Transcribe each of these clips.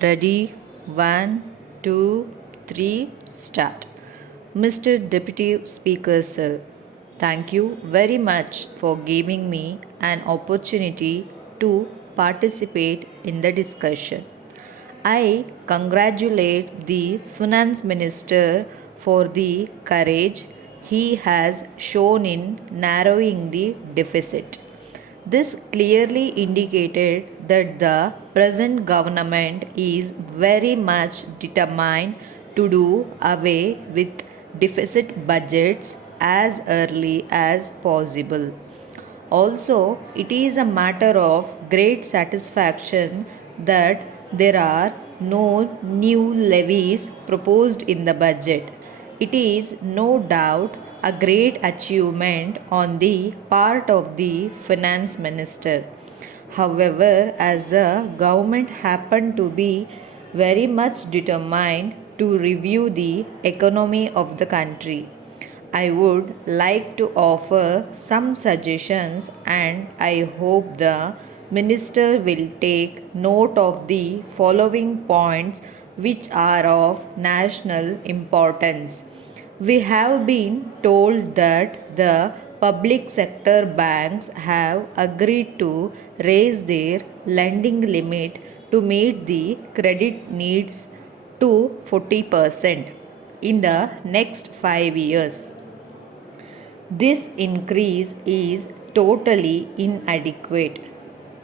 Ready? One, two, three, start. Mr. Deputy Speaker, sir, thank you very much for giving me an opportunity to participate in the discussion. I congratulate the Finance Minister for the courage he has shown in narrowing the deficit. This clearly indicated that the present government is very much determined to do away with deficit budgets as early as possible. Also, it is a matter of great satisfaction that there are no new levies proposed in the budget. It is no doubt a great achievement on the part of the finance minister. However, as the government happened to be very much determined to review the economy of the country, I would like to offer some suggestions and I hope the Minister will take note of the following points which are of national importance. We have been told that the public sector banks have agreed to raise their lending limit to meet the credit needs to 40% in the next 5 years. This increase is totally inadequate.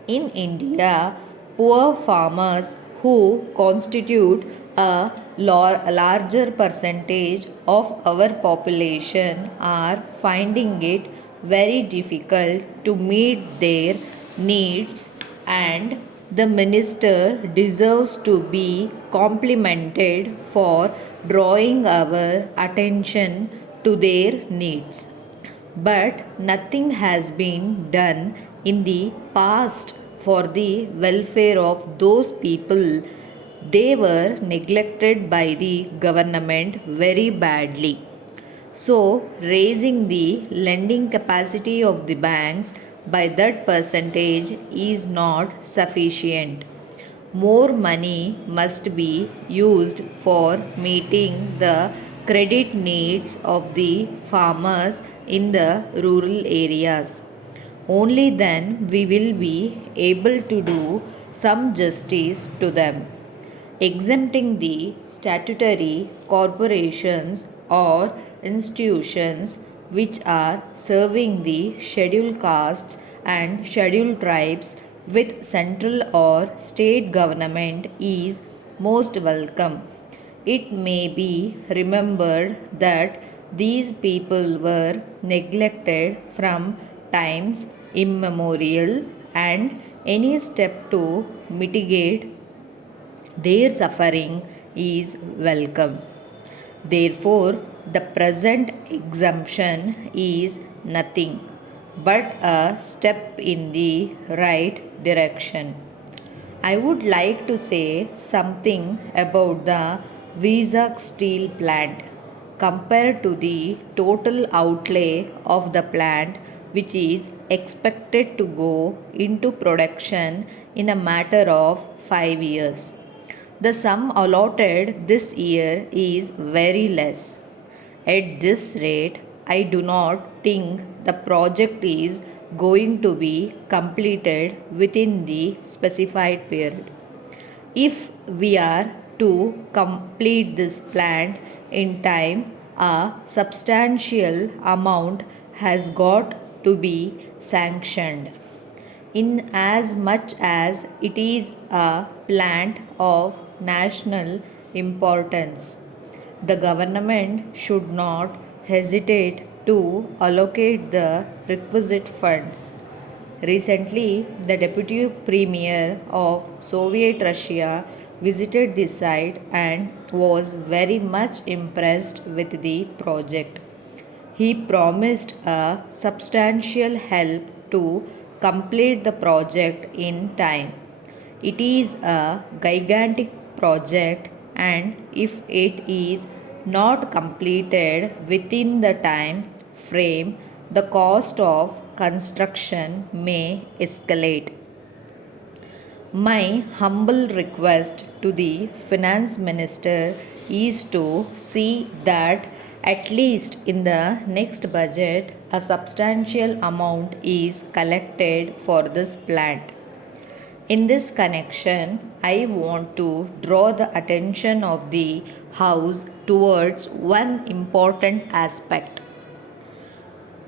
In India, poor farmers who constitute a larger percentage of our population are finding it very difficult to meet their needs, and the minister deserves to be complimented for drawing our attention to their needs. But nothing has been done in the past for the welfare of those people. They were neglected by the government very badly. So, raising the lending capacity of the banks by that percentage is not sufficient. More money must be used for meeting the credit needs of the farmers in the rural areas. Only then we will be able to do some justice to them. Exempting the statutory corporations or institutions which are serving the scheduled castes and scheduled tribes with central or state government is most welcome. It may be remembered that these people were neglected from times immemorial, and any step to mitigate their suffering is welcome. Therefore, the present exemption is nothing but a step in the right direction. I would like to say something about the Vizag steel plant compared to the total outlay of the plant, which is expected to go into production in a matter of 5 years. The sum allotted this year is very less. At this rate, I do not think the project is going to be completed within the specified period. If we are to complete this plant in time, a substantial amount has got to be sanctioned. In as much as it is a plant of national importance, the government should not hesitate to allocate the requisite funds. Recently, the deputy premier of Soviet Russia visited the site and was very much impressed with the project. He promised a substantial help to complete the project in time. It is a gigantic project, and if it is not completed within the time frame, the cost of construction may escalate. My humble request to the finance minister is to see that at least in the next budget a substantial amount is collected for this plant. In this connection, I want to draw the attention of the House towards one important aspect.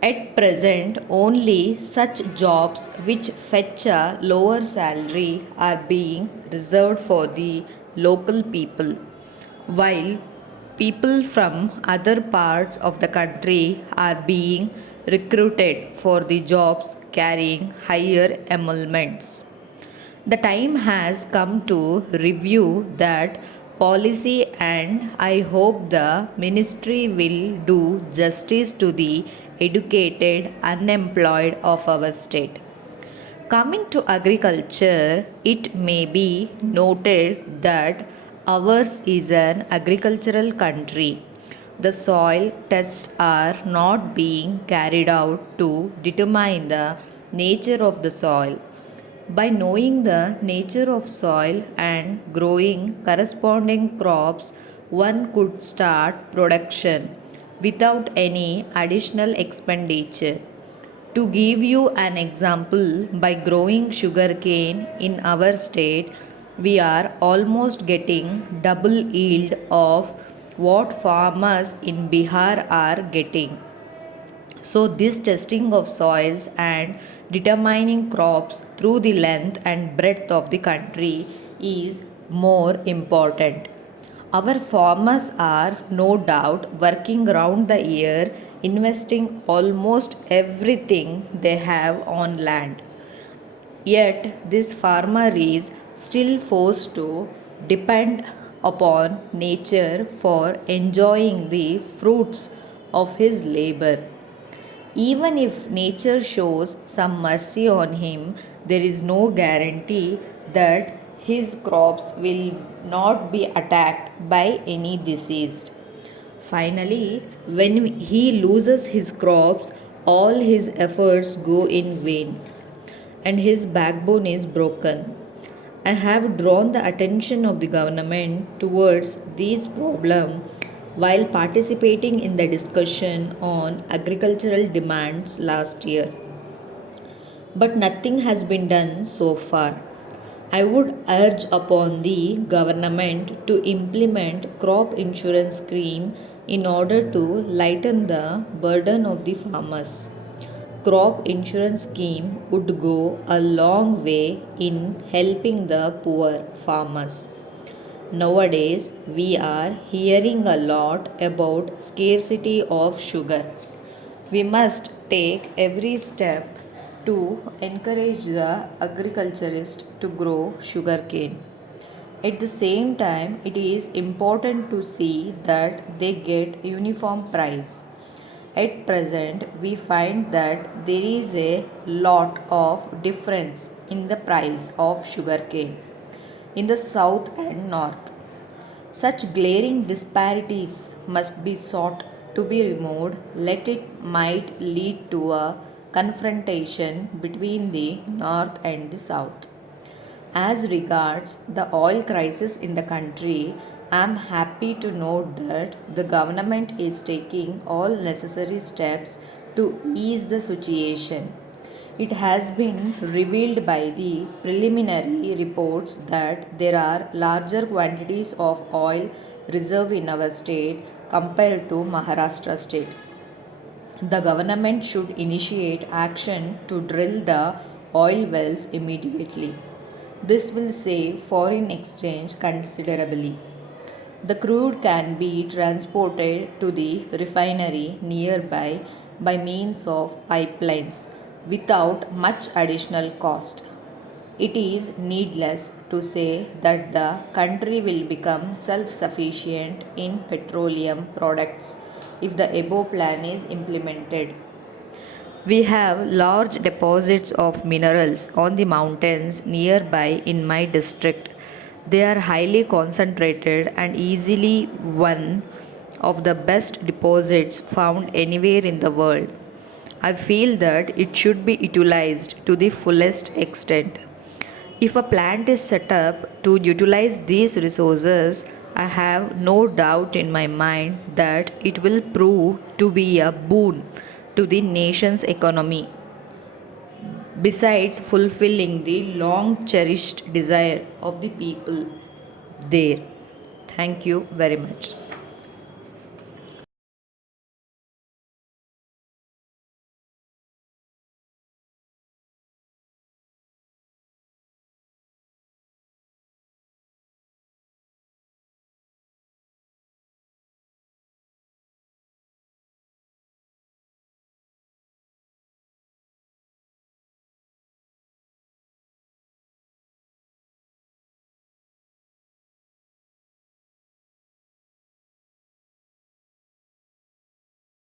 At present, only such jobs which fetch a lower salary are being reserved for the local people, while people from other parts of the country are being recruited for the jobs carrying higher emoluments. The time has come to review that policy, and I hope the ministry will do justice to the educated unemployed of our state. Coming to agriculture, it may be noted that ours is an agricultural country. The soil tests are not being carried out to determine the nature of the soil. By knowing the nature of soil and growing corresponding crops, one could start production without any additional expenditure. To give you an example, by growing sugarcane in our state, we are almost getting double yield of what farmers in Bihar are getting. So, this testing of soils and determining crops through the length and breadth of the country is more important. Our farmers are no doubt working round the year, investing almost everything they have on land. Yet, this farmer is still forced to depend upon nature for enjoying the fruits of his labor. Even if nature shows some mercy on him, there is no guarantee that his crops will not be attacked by any disease. Finally, when he loses his crops, all his efforts go in vain and his backbone is broken. I have drawn the attention of the government towards these problems while participating in the discussion on agricultural demands last year. But nothing has been done so far. I would urge upon the government to implement crop insurance scheme in order to lighten the burden of the farmers. Crop insurance scheme would go a long way in helping the poor farmers. Nowadays, we are hearing a lot about scarcity of sugar. We must take every step to encourage the agriculturist to grow sugarcane. At the same time, it is important to see that they get uniform price. At present, we find that there is a lot of difference in the price of sugarcane in the south and north. Such glaring disparities must be sought to be removed, let it might lead to a confrontation between the north and the south. As regards the oil crisis in the country, I am happy to note that the government is taking all necessary steps to ease the situation. It has been revealed by the preliminary reports that there are larger quantities of oil reserve in our state compared to Maharashtra state. The government should initiate action to drill the oil wells immediately. This will save foreign exchange considerably. The crude can be transported to the refinery nearby by means of pipelines without much additional cost. It is needless to say that the country will become self sufficient in petroleum products if the above plan is implemented. We have large deposits of minerals on the mountains nearby in my district. They are highly concentrated and easily one of the best deposits found anywhere in the world. I feel that it should be utilized to the fullest extent. If a plant is set up to utilize these resources, I have no doubt in my mind that it will prove to be a boon to the nation's economy, besides fulfilling the long cherished desire of the people there. Thank you very much.